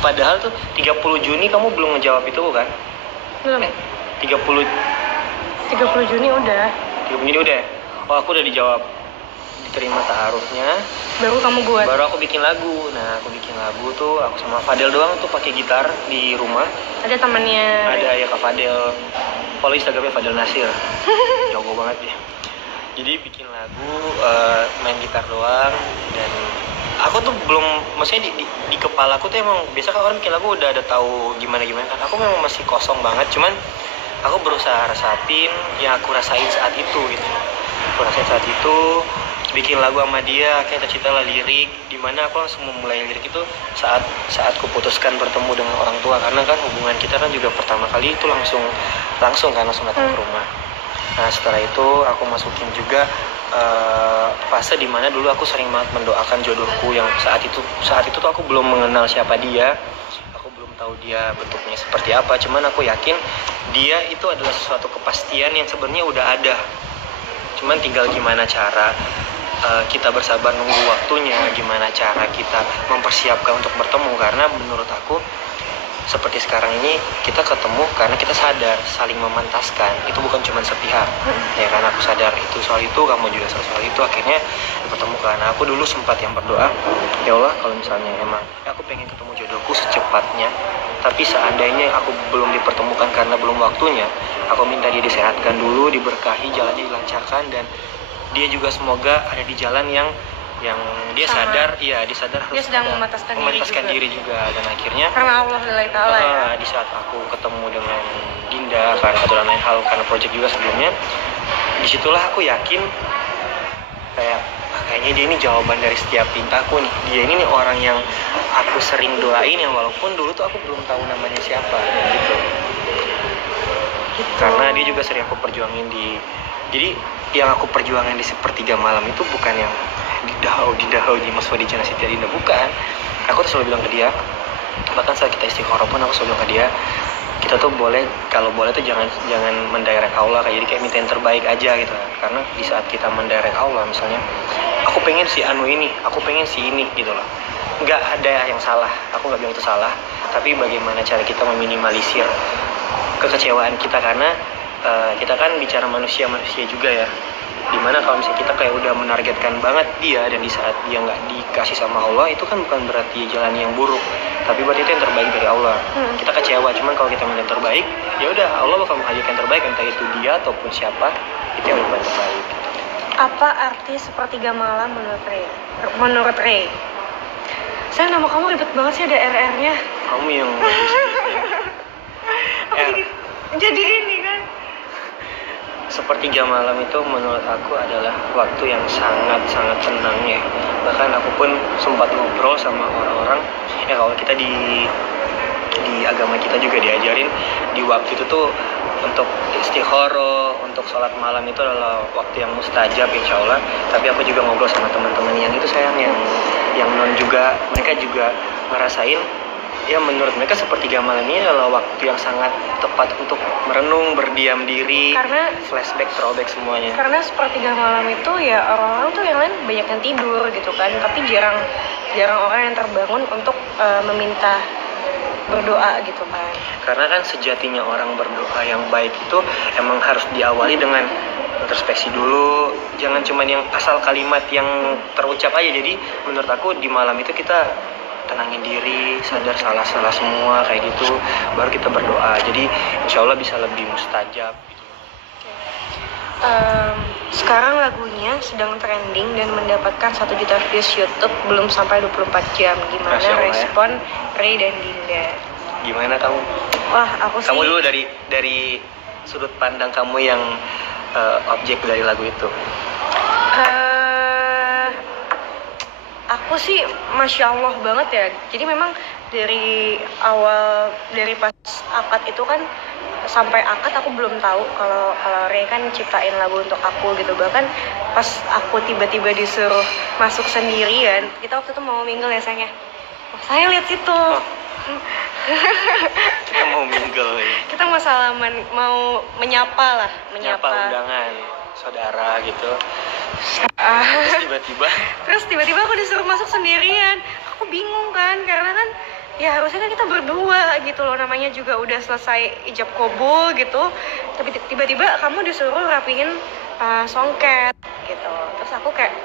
Padahal tuh 30 Juni kamu belum ngejawab itu kan? Belum. 30 Juni udah. 30 Juni udah. Oh, aku udah dijawab. Diterima ta'arufnya. Baru kamu buat. Baru aku bikin lagu. Nah, aku bikin lagu tuh aku sama Fadel doang tuh pakai gitar di rumah. Ada temannya. Ada ya Kak Fadel. Follow Instagramnya Fadel Nasir. Jago banget ya. Jadi bikin lagu, main gitar doang, dan aku tuh belum, maksudnya di kepala aku tuh emang biasa kan orang bikin lagu udah ada tahu gimana kan. Aku memang masih kosong banget, cuman aku berusaha resatin yang aku rasain saat itu gitu. Aku rasain saat itu, bikin lagu sama dia, kayak terciptalah lirik, dimana aku langsung memulai lirik itu saat ku putuskan bertemu dengan orang tua, karena kan hubungan kita kan juga pertama kali itu langsung datang ke rumah. Nah, setelah itu aku masukin juga fase dimana dulu aku sering banget mendoakan jodohku, yang saat itu tuh aku belum mengenal siapa dia, aku belum tahu dia bentuknya seperti apa, cuman aku yakin dia itu adalah sesuatu kepastian yang sebenarnya udah ada, cuman tinggal gimana cara kita bersabar nunggu waktunya, gimana cara kita mempersiapkan untuk bertemu, karena menurut aku seperti sekarang ini kita ketemu karena kita sadar saling memantaskan, itu bukan cuma sepihak. Ya kan, aku sadar itu soal itu, kamu juga soal itu, akhirnya dipertemukan. Nah, aku dulu sempat yang berdoa, ya Allah kalau misalnya emang aku pengen ketemu jodohku secepatnya, tapi seandainya aku belum dipertemukan karena belum waktunya, aku minta dia disehatkan dulu, diberkahi, jalannya dilancarkan, dan dia juga semoga ada di jalan yang dia sadar, iya dia sadar harus dia sedang memantaskan diri juga. Dan akhirnya karena Allah Ta'ala ya. Di saat aku ketemu dengan Dinda karena satu dan lain hal, karena project juga sebelumnya, disitulah aku yakin kayaknya dia ini jawaban dari setiap pintaku nih. Dia ini nih orang yang aku sering doain, yang walaupun dulu tuh aku belum tahu namanya siapa gitu. Karena dia juga sering aku perjuangin jadi yang aku perjuangin di sepertiga malam itu bukan yang di dahau di Mas Wadi Jana Siti Adinda, bukan. Aku tuh selalu bilang ke dia, bahkan saat kita istikharah pun aku selalu bilang ke dia, kita tuh kalau boleh tuh jangan mendirect Allah, kayak minta yang terbaik aja gitu. Karena di saat kita mendirect Allah, misalnya aku pengen si anu ini, aku pengen si ini gitu loh, nggak ada yang salah, aku nggak bilang itu salah, tapi bagaimana cara kita meminimalisir kekecewaan kita, karena kita kan bicara manusia juga ya, dimana kalau misalnya kita kayak udah menargetkan banget dia, dan di saat dia nggak dikasih sama Allah, itu kan bukan berarti jalan yang buruk, tapi berarti itu yang terbaik dari Allah. Kita kecewa, cuman kalau kita minta yang terbaik, ya udah Allah bakal menghadirkan yang terbaik, entah itu dia ataupun siapa, itu yang lebih terbaik. Apa arti sepertiga malam menurut Ray? Saya, nama kamu ribet banget sih, ada RR-nya. Kamu yang jadi ini kan. Sepertiga malam itu menurut aku adalah waktu yang sangat tenang ya. Bahkan aku pun sempat ngobrol sama orang-orang, ya kalau kita di agama kita juga diajarin di waktu itu tuh untuk istikharah, untuk sholat malam itu adalah waktu yang mustajab insya Allah. Tapi aku juga ngobrol sama teman-teman yang itu sayang, yang non juga, mereka juga ngerasain, ya menurut mereka sepertiga malam ini adalah waktu yang sangat tepat untuk merenung, berdiam diri, karena flashback, throwback semuanya. Karena sepertiga malam itu ya orang-orang tuh yang lain banyak yang tidur gitu kan, tapi jarang orang yang terbangun untuk meminta berdoa gitu kan. Karena kan sejatinya orang berdoa yang baik itu emang harus diawali dengan introspeksi dulu, jangan cuma yang asal kalimat yang terucap aja. Jadi menurut aku di malam itu kita tenangin diri, sadar salah semua kayak gitu, baru kita berdoa. Jadi insya Allah bisa lebih mustajab. Sekarang lagunya sedang trending dan mendapatkan 1 juta views YouTube belum sampai 24 jam. Gimana respon Ray dan Dinda? Gimana kamu? Wah, aku sih. Kamu dulu dari sudut pandang kamu yang objek dari lagu itu. Aku sih Masya Allah banget ya. Jadi memang dari awal, dari pas akad itu kan sampai akad aku belum tahu kalau Ray kan ciptain lagu untuk aku gitu. Bahkan pas aku tiba-tiba disuruh masuk sendirian, kita waktu itu mau mingle ya sayangnya. Saya lihat situ. Kita mau mingle ya. Kita mau salaman, mau menyapa undangan saudara gitu. Terus tiba-tiba aku disuruh masuk sendirian. Aku bingung kan, karena kan ya harusnya kan kita berdua gitu loh, namanya juga udah selesai ijab kabul gitu, tapi tiba-tiba kamu disuruh rapihin songket gitu. Terus aku kayak,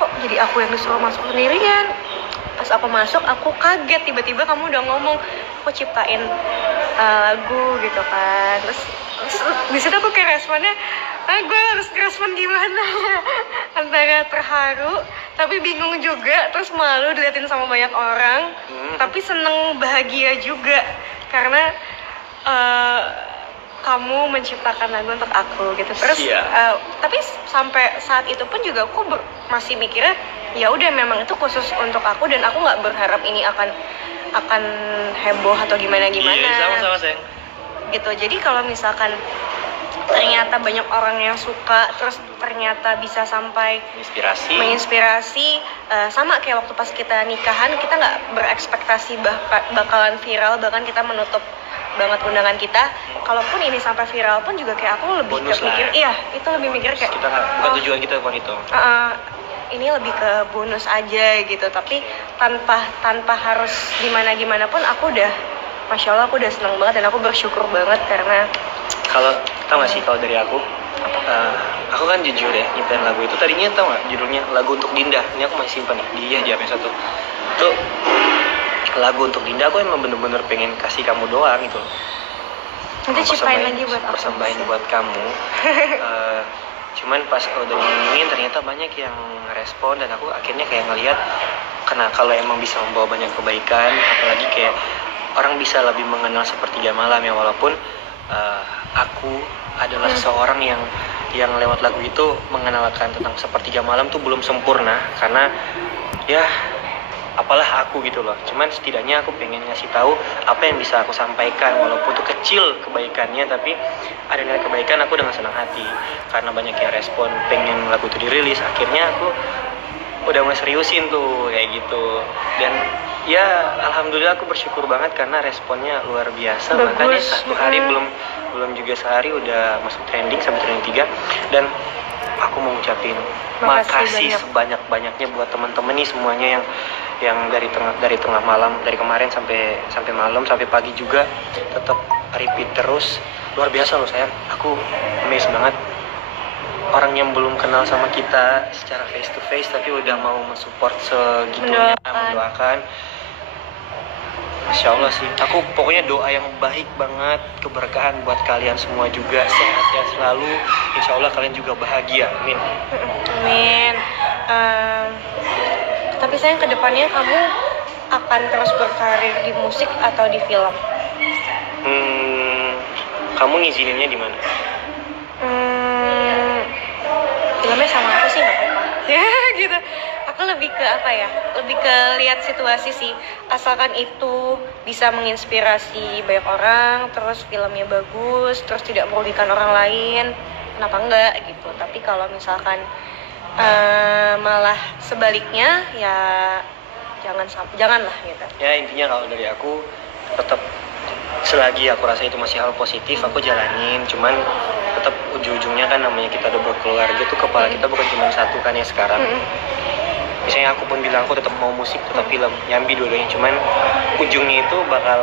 kok jadi aku yang disuruh masuk sendirian? Pas aku masuk aku kaget, tiba-tiba kamu udah ngomong aku ciptain lagu gitu kan. Terus di situ aku kayak responnya, gue harus respon gimana ya, antara terharu tapi bingung juga, terus malu diliatin sama banyak orang, tapi seneng bahagia juga karena kamu menciptakan lagu untuk aku gitu. Terus tapi sampai saat itu pun juga aku masih mikirnya ya udah memang itu khusus untuk aku dan aku nggak berharap ini akan heboh atau gimana. Iya, sama-sama sayang. Gitu. Jadi kalau misalkan ternyata banyak orang yang suka, terus ternyata bisa sampai menginspirasi, sama kayak waktu pas kita nikahan, kita nggak berekspektasi bakalan viral, bahkan kita menutup banget undangan kita. Kalaupun ini sampai viral pun juga kayak aku lebih mikir, iya itu lebih mikir kayak kita bukan tujuan kita bukan itu. Ini lebih ke bonus aja gitu, tapi tanpa harus gimana pun aku udah, masya Allah aku udah seneng banget dan aku bersyukur banget karena kalau tau gak sih kalau dari aku aku kan jujur ya nyiptain lagu itu tadinya tau gak judulnya lagu untuk Dinda, ini aku masih simpan nih di HP1 tuh, lagu untuk Dinda aku emang bener-bener pengen kasih kamu doang gitu, nanti ciptain lagi buat aku, persembahin buat kamu. Cuman pas udah ngomongin ternyata banyak yang respon dan aku akhirnya kayak ngelihat karena kalau emang bisa membawa banyak kebaikan, apalagi kayak orang bisa lebih mengenal Sepertiga Malam ya, walaupun aku adalah seseorang yang lewat lagu itu mengenalkan tentang Sepertiga Malam tuh belum sempurna karena ya apalah aku gitu loh. Cuman setidaknya aku pengen ngasih tahu apa yang bisa aku sampaikan, walaupun tuh kecil kebaikannya, tapi ada nilai kebaikan. Aku dengan senang hati karena banyak yang respon pengen lagu itu dirilis. Akhirnya aku udah mulai seriusin tuh kayak gitu, dan ya alhamdulillah aku bersyukur banget karena responnya luar biasa. Bagus. Makanya satu hari belum juga sehari udah masuk trending sampai trending 3, dan aku mau ngucapin makasih sebanyak-banyaknya buat teman-teman nih semuanya yang dari tengah malam, dari kemarin sampai malam sampai pagi juga tetap repeat terus. Luar biasa loh sayang, aku amazed banget. Orang yang belum kenal sama kita secara face to face tapi udah mau mensupport segitunya, mendoakan. Masya Allah sih, aku pokoknya doa yang baik banget, keberkahan buat kalian semua juga, sehat-sehat selalu, insya Allah kalian juga bahagia, amin. Amin. Tapi sayang, kedepannya kamu akan terus berkarir di musik atau di film? Kamu ngizininnya di mana? Filmnya sama aku sih nggak apa-apa. Ya gitu. Aku lebih ke apa ya? Lebih ke lihat situasi sih. Asalkan itu bisa menginspirasi banyak orang, terus filmnya bagus, terus tidak merugikan orang lain, kenapa enggak gitu. Tapi kalau misalkan malah sebaliknya ya janganlah gitu. Ya intinya kalau dari aku tetap selagi aku rasa itu masih hal positif aku jalanin, cuman tetap ujung-ujungnya kan namanya kita udah berkeluarga tuh kepala kita bukan cuma satu kan ya sekarang. Misalnya aku pun bilang aku tetap mau musik, tetap film, nyambi dua-duanya, cuman ujungnya itu bakal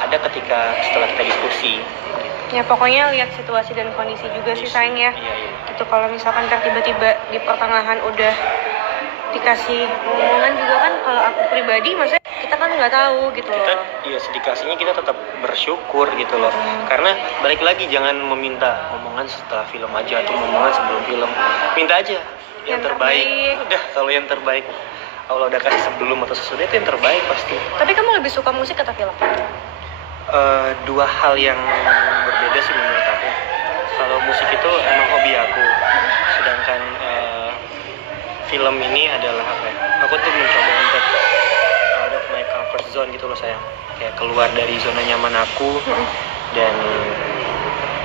ada ketika setelah kita diskusi. Ya pokoknya lihat situasi dan kondisi juga sih sayang ya. Iya. Itu kalau misalkan tiba-tiba di pertengahan udah dikasih omongan juga kan, kalau aku pribadi maksudnya kita kan nggak tahu gitu loh. Iya sedikasinya kita tetap bersyukur gitu loh. Karena balik lagi jangan meminta omongan setelah film aja atau omongan sebelum film. Minta aja yang terbaik. Udah kalau yang terbaik Allah udah kasih sebelum atau sesudah itu yang terbaik pasti. Tapi kamu lebih suka musik atau film? Dua hal yang berbeda sih menurut aku. Kalau musik itu emang hobi aku, sedangkan film ini adalah apa ya? Aku tuh mencoba untuk out of my comfort zone gitu loh sayang, kayak keluar dari zona nyaman aku. Dan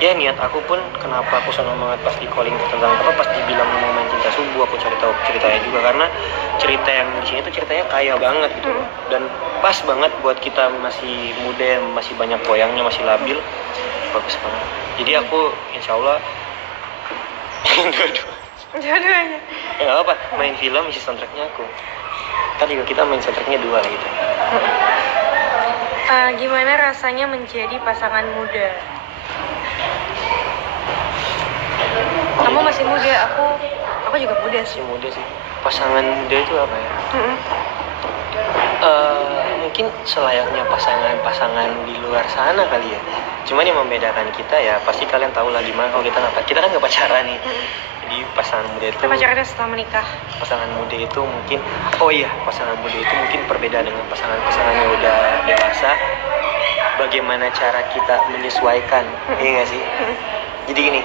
ya niat aku pun kenapa aku senang banget pas di calling tentang apa, pas dibilang mau main Cinta Subuh, aku cari tahu ceritanya juga karena cerita yang di sini tuh ceritanya kaya banget gitu. Dan pas banget buat kita masih muda, masih banyak goyangnya, masih labil, bagus banget. Jadi aku insya Allah dua-duanya. Ya apa, main film isi soundtracknya aku. Kan juga kita main soundtracknya 2 gitu. Gimana rasanya menjadi pasangan muda? Kamu masih muda, aku juga muda sih. Masih muda sih. Pasangan muda itu apa ya? Mungkin selayaknya pasangan di luar sana kali ya. Cuman yang membedakan kita ya pasti kalian tahu lah gimana kalau kita kan nggak pacaran nih. Jadi pasangan muda itu. Kita pacarannya setelah menikah. Pasangan muda itu mungkin, pasangan muda itu mungkin perbedaan dengan pasangan-pasangan yang udah dewasa. Bagaimana cara kita menyesuaikan, iya nggak sih? Jadi gini,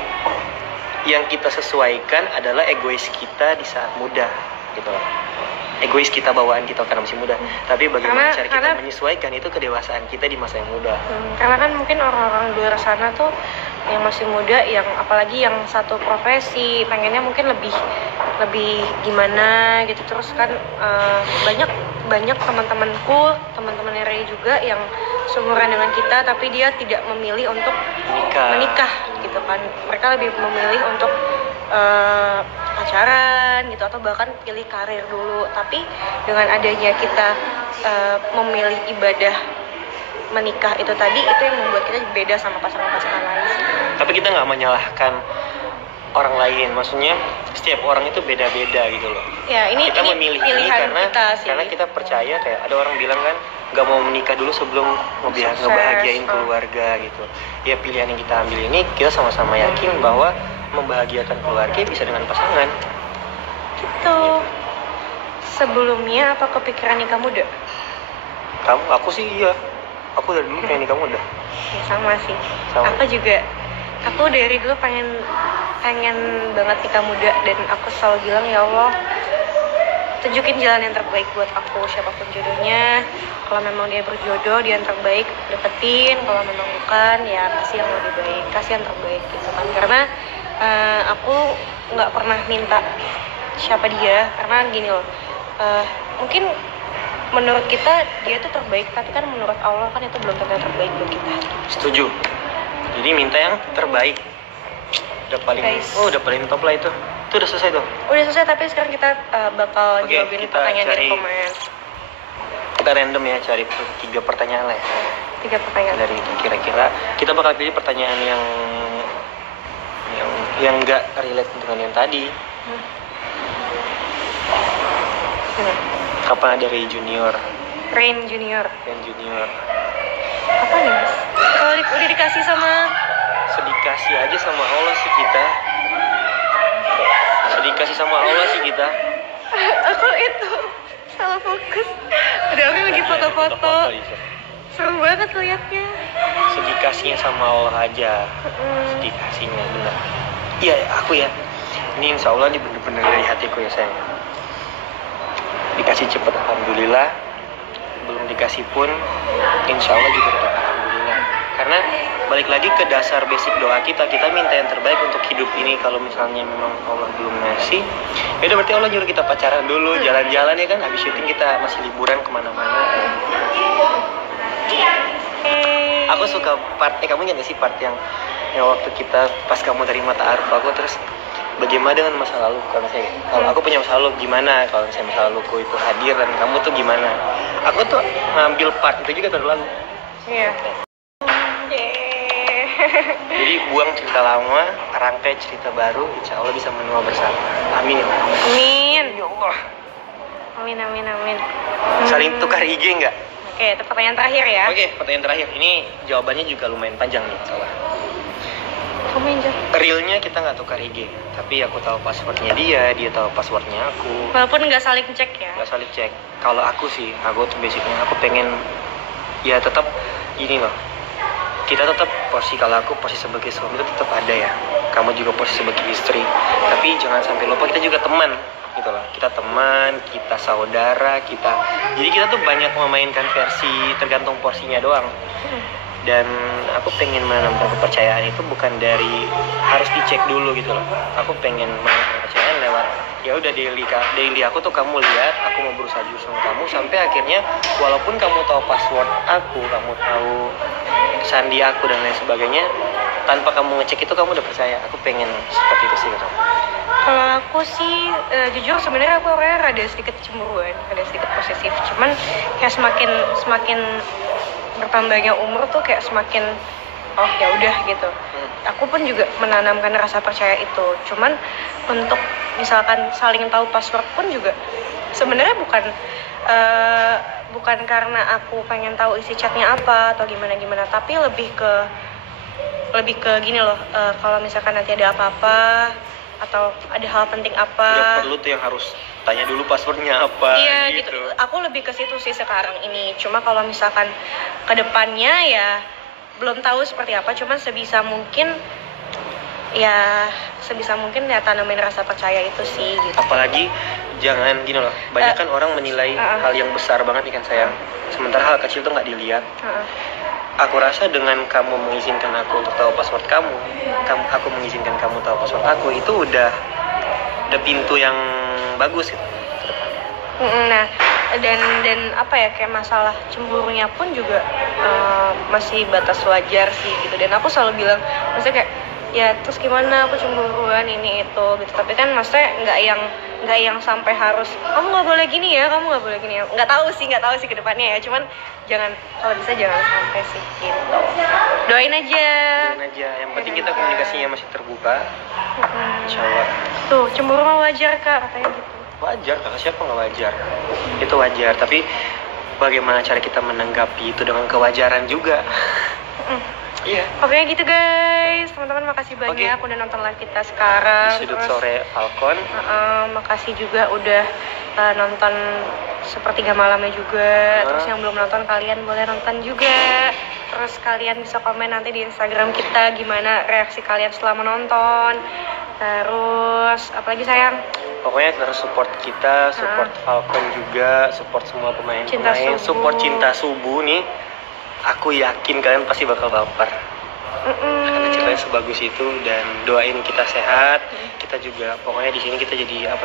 yang kita sesuaikan adalah egois kita di saat muda, gitu loh. Egois kita bawaan kita karena masih muda. Tapi bagaimana cara kita menyesuaikan itu kedewasaan kita di masa yang muda. Karena kan mungkin orang-orang di luar sana tuh yang masih muda, yang apalagi yang satu profesi, pengennya mungkin lebih gimana gitu. Terus kan banyak teman-temanku, teman-teman Ray juga yang seumuran dengan kita, tapi dia tidak memilih untuk menikah gitu kan. Mereka lebih memilih untuk pacaran gitu, atau bahkan pilih karir dulu. Tapi dengan adanya kita memilih ibadah menikah itu tadi, itu yang membuat kita beda sama pasangan-pasangan lain. Tapi kita nggak menyalahkan orang lain, maksudnya setiap orang itu beda-beda gitu loh. Ya, kita memilih ini karena kita percaya, kayak ada orang bilang kan nggak mau menikah dulu sebelum ngebahagiain keluarga gitu. Ya pilihan yang kita ambil ini kita sama-sama yakin bahwa membahagiakan keluarga bisa dengan pasangan. Gitu. Sebelumnya apa kepikiran nikah muda? Aku sih iya. Aku dari dulu pengen nikah muda. Ya, sama sih. Aku juga. Aku dari dulu pengen banget nikah muda, dan aku selalu bilang, ya Allah, tunjukin jalan yang terbaik buat aku, siapapun jodohnya. Kalau memang dia berjodoh, dia yang terbaik, deketin. Kalau memang bukan, ya kasih yang lebih baik, kasih yang terbaik gitu kan. Karena aku nggak pernah minta siapa dia, karena gini loh, mungkin menurut kita dia tuh terbaik, tapi kan menurut Allah kan itu belum tentu terbaik buat kita. Setuju. Jadi minta yang terbaik. Udah paling top lah itu. Itu udah selesai tuh. Udah selesai, tapi sekarang kita bakal jawabin pertanyaan dari komen. Kita random ya, cari 3 pertanyaan lah ya. 3 pertanyaan. Dari itu kira-kira kita bakal pilih pertanyaan yang nggak relate dengan yang tadi. Kapan ada Ray Junior? Rain Junior. Apa nih, Mas? Kalau udah dikasih sama... Sedikasih aja sama Allah sih kita. Sedikasih sama Allah sih kita. Aku itu salah fokus. Ada orang lagi foto-foto. Seru banget liatnya. Sedikasihnya sama Allah aja. Sedikasihnya benar. Iya, aku ya. Ini insya Allah ini bener-bener dari hatiku ya sayang. Dikasih cepet alhamdulillah. Belum dikasih pun insya Allah juga tetap alhamdulillah. Karena balik lagi ke dasar basic doa kita minta yang terbaik untuk hidup ini. Kalau misalnya memang Allah belum ngasih, ya udah berarti Allah nyuruh kita pacaran dulu, jalan-jalan ya kan. Habis syuting kita masih liburan kemana-mana. Aku suka kamu ingat gak sih part yang waktu kita pas kamu terima ta'aruf aku, terus bagaimana dengan masa lalu? Kalau aku punya masa lalu gimana, kalau misalnya masa laluku itu hadir dan kamu tuh gimana? Aku tuh ngambil part itu juga dari lagu. Iya. Jadi buang cerita lama, rangkai cerita baru, insya Allah bisa menua bersama. Amin ya Allah. Amin. Ya Allah. Amin. Saling tukar IG nggak? Oke, itu pertanyaan terakhir ya. Oke, pertanyaan terakhir. Ini jawabannya juga lumayan panjang nih, salah. Kamu yang jawab. Realnya kita nggak tukar IG, tapi aku tahu passwordnya dia tahu passwordnya aku. Walaupun nggak saling cek ya. Nggak saling cek. Kalau aku sih, aku tuh basicnya aku pengen ya tetap gini loh. Kita tetap kalau aku posisi sebagai suami itu tetap ada ya. Kamu juga posisi sebagai istri. Tapi jangan sampai lupa kita juga teman, gitu loh. Kita teman, kita saudara, jadi kita tuh banyak memainkan versi tergantung porsinya doang. Dan aku pengen menanamkan kepercayaan itu bukan dari harus dicek dulu gitu loh. Aku pengen menanamkan kepercayaan lewat ya udah daily aku tuh kamu lihat, aku mau berusaha jujur sama kamu sampai akhirnya walaupun kamu tahu password aku, kamu tahu sandi aku dan lain sebagainya, tanpa kamu ngecek itu kamu udah percaya. Aku pengen seperti itu sih kamu. Kalau aku sih jujur sebenarnya aku orangnya rada sedikit cemburuan, rada sedikit posesif. Cuman kayak semakin bertambahnya umur tuh kayak semakin oh ya udah gitu. Aku pun juga menanamkan rasa percaya itu. Cuman untuk misalkan saling tahu password pun juga sebenarnya bukan karena aku pengen tahu isi chatnya apa atau gimana, tapi lebih ke gini loh, kalau misalkan nanti ada apa-apa atau ada hal penting apa, nggak perlu tuh yang harus tanya dulu passwordnya apa. iya gitu. Aku lebih ke situ sih sekarang ini. Cuma kalau misalkan kedepannya ya belum tahu seperti apa, cuman sebisa mungkin ya tanamin rasa percaya itu sih gitu. Apalagi jangan gini loh, banyak kan orang menilai hal yang besar banget nih kan sayang, sementara hal kecil tuh nggak dilihat. Aku rasa dengan kamu mengizinkan aku untuk tahu password kamu, aku mengizinkan kamu tahu password aku, itu udah pintu yang bagus gitu ke depannya. Nah, dan apa ya, kayak masalah cemburunya pun juga masih batas wajar sih gitu. Dan aku selalu bilang, maksudnya kayak ya terus gimana aku cemburuan ini itu gitu. Tapi kan maksudnya nggak yang sampai harus kamu nggak boleh gini ya, nggak tahu sih ke depannya ya. Cuman kalau bisa jangan sampai sih gitu. Doain aja. Yang penting kita komunikasinya masih terbuka. Insya Allah. Tuh, cemburu mah wajar Kak, katanya gitu. Wajar, kakak siapa nggak wajar? Itu wajar, tapi bagaimana cara kita menanggapi itu dengan kewajaran juga. Iya. Oke gitu guys, teman-teman makasih banyak udah nonton live kita sekarang. Di Sudut Sore Falcon. Makasih juga udah nonton sepertiga malamnya juga. Terus yang belum nonton, kalian boleh nonton juga. Terus kalian bisa komen nanti di Instagram kita gimana reaksi kalian setelah menonton. Terus apalagi sayang? Pokoknya terus support kita, support Falcon juga, support semua pemain-pemain, support Cinta Subuh nih. Aku yakin kalian pasti bakal baper. Karena ceritanya sebagus itu, dan doain kita sehat. Kita juga pokoknya di sini kita jadi apa?